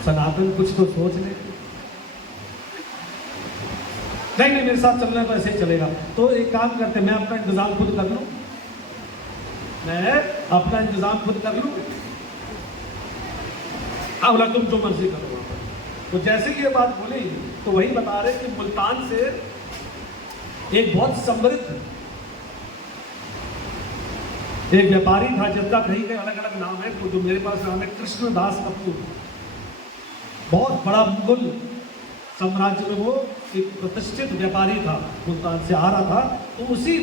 सनातन कुछ तो सोच ले, नहीं मेरे साथ चलना है तो ऐसे ही चलेगा। तो एक काम करते, मैं अपना इंतजाम खुद कर लूं, मैं अपना इंतजाम खुद कर लूं, बोला तुम जो मर्जी करो। तो जैसे कि ये बात बोली तो वही बता रहे कि मुल्तान से एक बहुत समृद्ध एक व्यापारी था, जिसका कहीं के अलग अलग नाम है, तो जो मेरे पास नाम है कृष्णदास कपूर, बहुत बड़ा मुगल साम्राज्य में वो एक प्रतिष्ठित व्यापारी था, मुल्तान से आ रहा था। तो उसी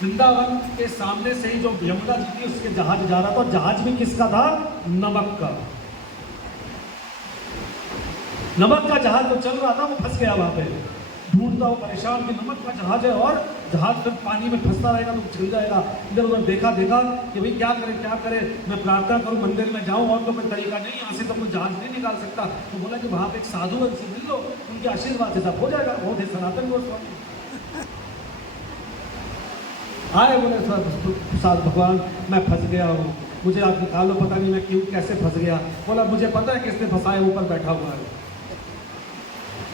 वृंदावन के सामने से ही जो यमुना जी थी उसके जहाज जा रहा था, और जहाज भी किसका था? नमक का। नमक का जहाज जो चल रहा था वो फंस गया वहां पे, ढूंढता वो परेशान कि नमक का जहाज है और जहाज जब पानी में फंसता रहेगा तो छिल जाएगा। इधर उधर देखा कि भाई क्या करे, मैं प्रार्थना करूं, मंदिर में जाऊं, और तो कोई तरीका नहीं, यहाँ से तो कोई जहाज नहीं निकाल सकता। तो बोला कि वहां पे एक साधु से मिल लो, उनके आशीर्वाद से सब हो जाएगा। वो थे सनातन गोस्वामी। आए, बोले साधु भगवान मैं फंस गया हूँ, मुझे आप निकालो, पता नहीं मैं क्यों कैसे फंस गया। बोला मुझे पता है किसने फंसाया, ऊपर बैठा हुआ है,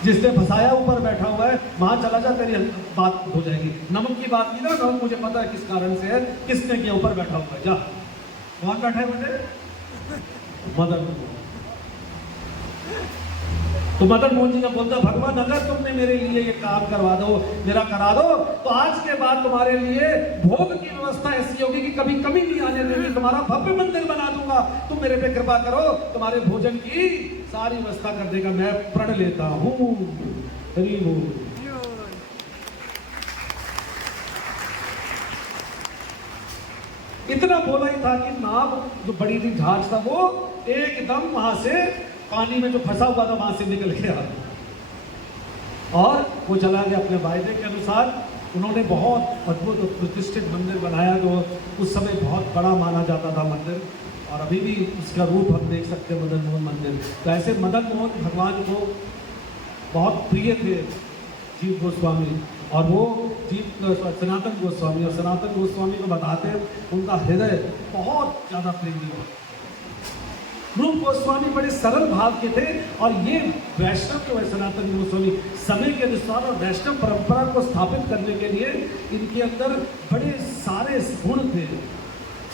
जिसने फंसाया ऊपर बैठा हुआ है, वहां चला जा, तेरी बात हो जाएगी। नमक की बात की ना, नमक मुझे पता है किस कारण से है, किसने किया, ऊपर बैठा हुआ है, जा। कौन बैठा है बेटे? मदन मोहन। तो मदन मोहन जी का बोलता, भगवान अगर तुमने मेरे लिए ये काम करवा दो, मेरा करा दो, तो आज के बाद तुम्हारे लिए भोग की व्यवस्था ऐसी होगी कि कभी कमी नहीं आने देगी, तुम्हारा भव्य मंदिर बना दूंगा, तुम मेरे पे कृपा करो, तुम्हारे भोजन की सारी व्यवस्था कर देगा, मैं प्रण लेता हूं। इतना बोला ही था कि नाव जो बड़ी थी, जहाज था, वो एकदम वहां से पानी में जो फंसा हुआ था वहां से निकल गया और वो चला गया अपने वायदे के अनुसार। उन्होंने बहुत अद्भुत प्रतिष्ठित मंदिर बनाया, जो उस समय बहुत बड़ा माना जाता था मंदिर, और अभी भी उसका रूप हम देख सकते हैं, मदन मोहन मंदिर। तो ऐसे मदन मोहन भगवान को बहुत प्रिय थे जीव गोस्वामी, और वो सनातन गोस्वामी, और सनातन गोस्वामी को बताते हैं उनका हृदय बहुत ज़्यादा प्रेमी हो। रूप गोस्वामी बड़े सरल भाव के थे, और ये वैष्णव जो है सनातन गोस्वामी, समय के अनुसार और वैष्णव परंपरा को स्थापित करने के लिए इनके अंदर बड़े सारे गुण थे,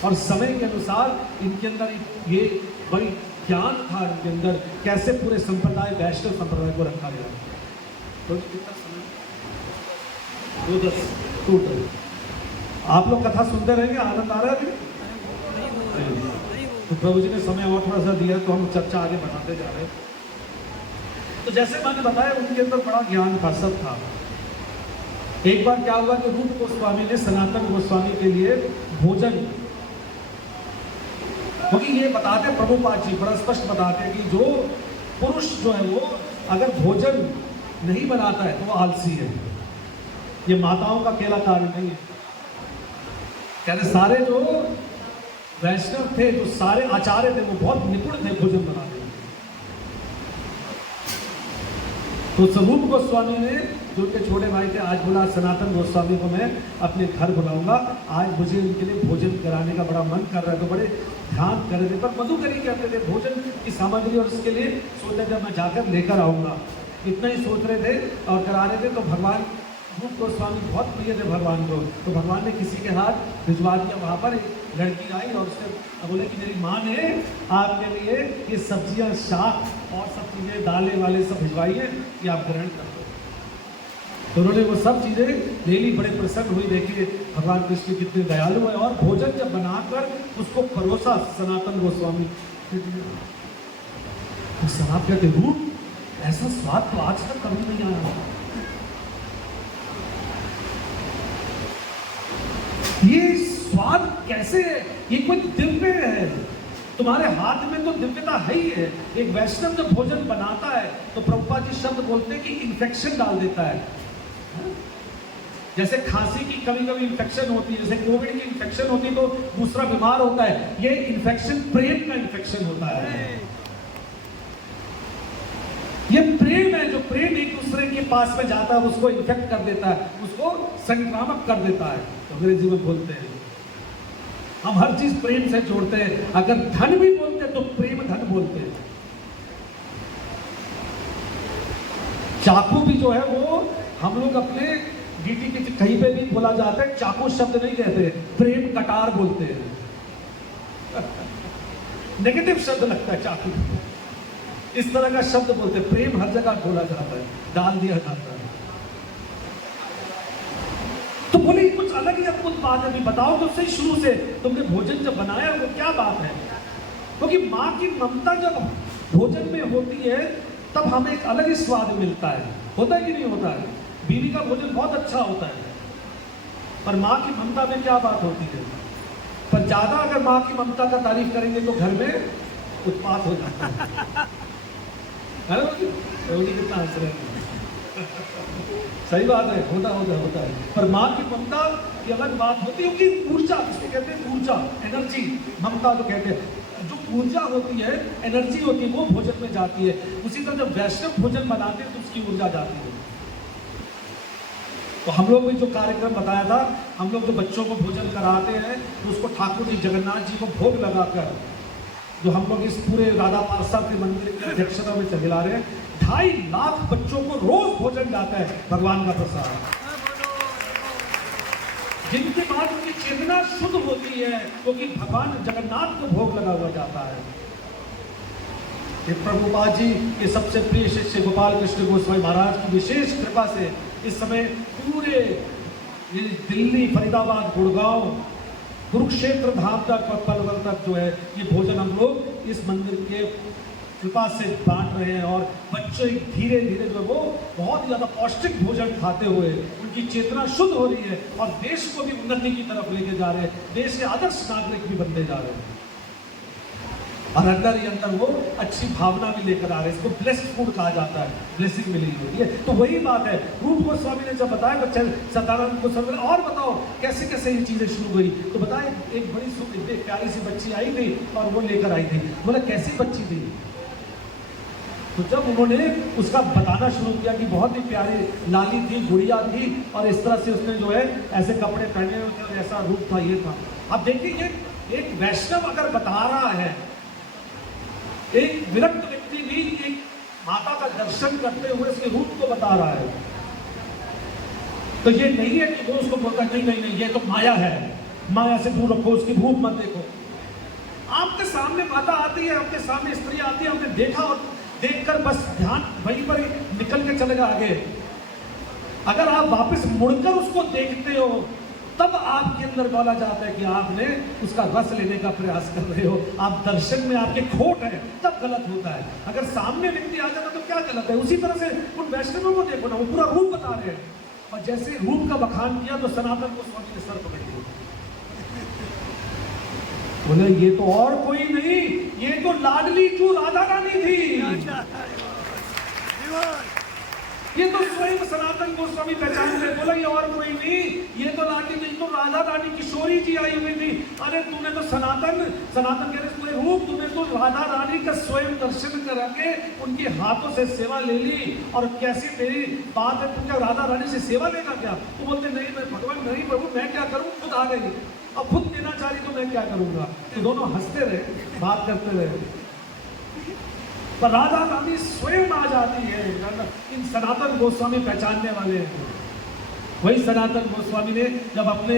और समय के अनुसार इनके अंदर ये बड़ी ज्ञान था इनके अंदर, कैसे पूरे संप्रदाय वैष्णव संप्रदाय को रखा गया। तो कितना समय? 2:10 टोटल। आप लोग कथा सुनते रहेंगे, आनंद आ रहा है? तो प्रभु जी ने समय और थोड़ा सा दिया, तो हम चर्चा आगे बढ़ाते जा रहे हैं। तो जैसे मैंने बताया, उनके अंदर बड़ा ज्ञान का सब था। एक बार क्या हुआ कि रूप गोस्वामी ने सनातन गोस्वामी के लिए भोजन, क्योंकि ये बताते प्रभुपाद जी बड़ा स्पष्ट बताते हैं कि जो पुरुष जो है वो अगर भोजन नहीं बनाता है तो वो आलसी है। ये माताओं का अकेला कार्य नहीं है। कहते सारे जो वैष्णव थे, जो सारे आचार्य थे, वो बहुत निपुण थे भोजन बनाने में। तो स्वरूप गोस्वामी ने, जो उनके छोटे भाई थे, आज बोला सनातन गोस्वामी को मैं अपने घर बुलाऊंगा, आज मुझे उनके लिए भोजन कराने का बड़ा मन कर रहा है। तो बड़े ध्यान कर रहे थे, पर मधुकरी कहते थे भोजन की सामग्री, और उसके लिए सोचते जब मैं जाकर लेकर आऊंगा, इतना ही सोच रहे थे और करा रहे थे। तो भगवान रूप गोस्वामी बहुत प्रिय थे भगवान को, तो भगवान ने किसी के हाथ भिजवा दिया। वहाँ पर एक लड़की आई और उससे बोले कि मेरी माँ ने आपके लिए ये सब्जियां, शाक और सब चीज़ें, दालें वाले सब भिजवाई है, कि आप ग्रहण कर लो। तो उन्होंने वो सब चीज़ें ले ली, बड़े प्रसन्न हुई। देखिए भगवान कृष्ण कितने दयालु है। और भोजन जब बनाकर उसको परोसा सनातन गोस्वामी, तो सनातन कहते रूप ऐसा स्वाद तो आज तक कभी नहीं आया। ये स्वाद कैसे है? ये कोई दिव्य है, तुम्हारे हाथ में तो दिव्यता है ही है। एक वैष्णव जब भोजन बनाता है तो प्रभुपाद जी शब्द बोलते हैं कि इन्फेक्शन डाल देता है। जैसे खांसी की कभी कभी इन्फेक्शन होती है, जैसे कोविड की इन्फेक्शन होती है तो दूसरा बीमार होता है, ये इन्फेक्शन प्रेम का इन्फेक्शन होता है। ये प्रेम है, जो प्रेम एक दूसरे के पास में जाता है उसको इन्फेक्ट कर देता है, उसको संक्रामक कर देता है। तो अंग्रेजी में बोलते हैं, हम हर चीज प्रेम से जोड़ते हैं। अगर धन भी बोलते हैं तो प्रेम धन बोलते हैं। चाकू भी जो है वो हम लोग अपने डीटी के कहीं पे भी बोला जाता है, चाकू शब्द नहीं कहते, प्रेम कटार बोलते हैं। नेगेटिव शब्द लगता है चाकू, इस तरह का शब्द बोलते हैं। प्रेम हर जगह बोला जाता है, डाल दिया जाता है। तो बोले कुछ अलग ही अद्भुत बात है, अभी बताओ तो सही, शुरू से तुमने भोजन जब बनाया वो क्या बात है? क्योंकि माँ की ममता जब भोजन में होती है तब हमें एक अलग ही स्वाद मिलता है। होता है कि नहीं होता है? बीवी का भोजन बहुत अच्छा होता है, पर माँ की ममता में क्या बात होती है? पर ज्यादा अगर माँ की ममता का तारीफ करेंगे तो घर में उत्पात हो जाता है। कितना हंस रहे हैं? सही बात है, होता है। पर माँ की ममता की अलग बात होती है, क्योंकि ऊर्जा, जिसको कहते हैं ऊर्जा, एनर्जी, ममता तो कहते हैं। जो ऊर्जा होती है, एनर्जी होती है, वो भोजन में जाती है। उसी तरह जब वैष्णव भोजन बनाते हैं तो उसकी ऊर्जा जाती है। तो हम लोग भी जो कार्यक्रम बताया था, हम लोग जो बच्चों को भोजन कराते हैं तो उसको ठाकुर जी जगन्नाथ जी को भोग लगाकर, जो हम लोग इस पूरे राधा पार्षद के मंदिर की अध्यक्षता में चला रहे हैं, 2.5 लाख बच्चों को रोज भोजन जाता है भगवान का प्रसाद, जिनके बाद उनकी चेतना शुद्ध होती है, क्योंकि भगवान जगन्नाथ को भोग लगा हुआ जाता है। ये प्रभुपाद जी के सबसे प्रिय शिष्य गोपाल कृष्ण गोस्वामी महाराज की विशेष कृपा से इस समय पूरे दिल्ली, फरीदाबाद, गुड़गांव, कुरुक्षेत्र धाम तक और पलवल तक जो है ये भोजन हम लोग इस मंदिर के कृपा से बांट रहे हैं। और बच्चे धीरे धीरे जो वो बहुत ही ज्यादा पौष्टिक भोजन खाते हुए उनकी चेतना शुद्ध हो रही है और देश को भी उन्नति की तरफ लेके जा रहे हैं, देश के आदर्श नागरिक भी बनते जा रहे हैं और अंदर ही अंदर वो अच्छी भावना भी लेकर आ रहे हैं। इसको ब्लेस्ड फूड कहा जाता है, ब्लेसिंग मिली हुई है। तो वही बात है, रूप गोस्वामी ने जब बताया तो सदानंद गोस्वामी ने और बताओ कैसे कैसे ये चीजें शुरू हुई, तो बताया एक बड़ी प्यारी सी बच्ची आई थी और वो लेकर आई थी। बोला कैसी बच्ची थी? तो जब उन्होंने उसका बताना शुरू किया कि बहुत ही प्यारी लाली थी, गुड़िया थी और इस तरह से उसने जो है ऐसे कपड़े पहने हुए थे, ऐसा रूप था, ये था। अब देखिए एक वैष्णव अगर बता रहा है, एक विरक्त व्यक्ति भी एक माता का दर्शन करते हुए उसके रूप को बता रहा है, तो ये नहीं है कि वो उसको बोलता नहीं नहीं नहीं ये तो माया है, माया से दूर रखो, उसकी रूप मत देखो। आपके सामने माता आती है, आपके सामने स्त्री आती है, आपने देखा और देखकर बस ध्यान वहीं पर निकल के चलेगा आगे। अगर आप वापस मुड़कर उसको देखते हो तब आपके अंदर बोला जाता है कि आपने उसका रस लेने का प्रयास कर रहे हो, आप दर्शन में आपके खोट है, तब गलत होता है। अगर सामने व्यक्ति आ जाता तो क्या गलत है? उसी तरह से उन वैष्णवों को देखो ना, वो पूरा रूप बता रहे हैं और जैसे रूप का बखान किया तो सनातन गोस्वामी ने सर पकड़ लिया, बोले ये तो और कोई नहीं, ये तो लाडली चू राधा रानी थी, ये तो स्वयं सनातन गोस्वामी पहचान रहे। बोला ये और कोई नहीं, ये तो लाडली नहीं, तो राधा रानी किशोरी जी आई हुई थी। अरे तूने तो सनातन कह रहे पूरे रूप, तूने तो राधा रानी का स्वयं दर्शन करा के उनके हाथों से सेवा ले ली। और कैसी तेरी बात है, तू क्या राधा रानी से सेवा लेगा क्या? तो बोलते नहीं मैं भगवान नहीं प्रभु मैं क्या करूं, खुद आ गई, अब खुद देना चाह रही तो मैं क्या करूंगा। तो दोनों हंसते रहे, बात करते रहे, पर राधा रानी स्वयं आ जाती है। इन सनातन गोस्वामी पहचानने वाले हैं। वही सनातन गोस्वामी ने जब अपने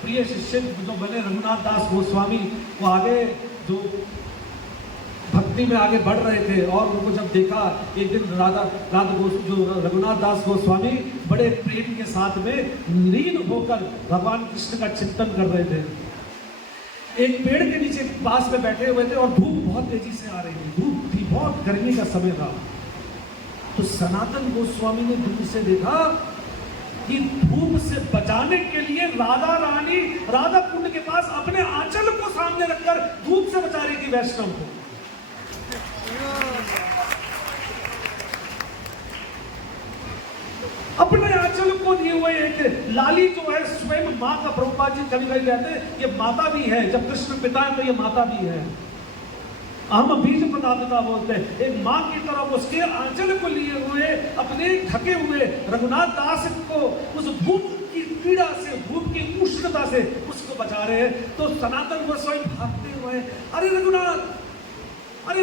प्रिय शिष्य जो बने रघुनाथ दास गोस्वामी वो आगे जो भक्ति में आगे बढ़ रहे थे और उनको जब देखा एक दिन जो रघुनाथ दास गोस्वामी बड़े प्रेम के साथ में लीन होकर भगवान कृष्ण का चिंतन कर रहे थे। एक पेड़ के नीचे पास में बैठे हुए थे और धूप बहुत तेजी से आ रही थी, धूप थी, बहुत गर्मी का समय था। तो सनातन गोस्वामी ने दूर से देखा कि धूप से बचाने के लिए राधा रानी राधा कुंड के पास अपने आंचल को सामने रखकर धूप से बचा रही थी वैष्णव को। अपने आंचल को दिए हुए एक लाली जो है स्वयं माँ का, प्रभुपाद जी कभी कभी कहते हैं ये माता भी है, जब कृष्ण पिता है तो ये माता भी है। हम बीज प्रदाता बोलते हैं, एक माँ की तरफ उसके आंचल को लिए हुए अपने थके हुए रघुनाथ दास को उस धूप की पीड़ा से, धूप की उष्णता से उसको बचा रहे हैं। तो सनातन गोस्वामी भागते हुए अरे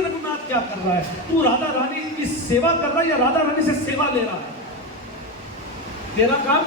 रघुनाथ क्या कर रहा है? तू राधा रानी की सेवा कर रहा है या राधा रानी से सेवा ले रहा है? तेरा काम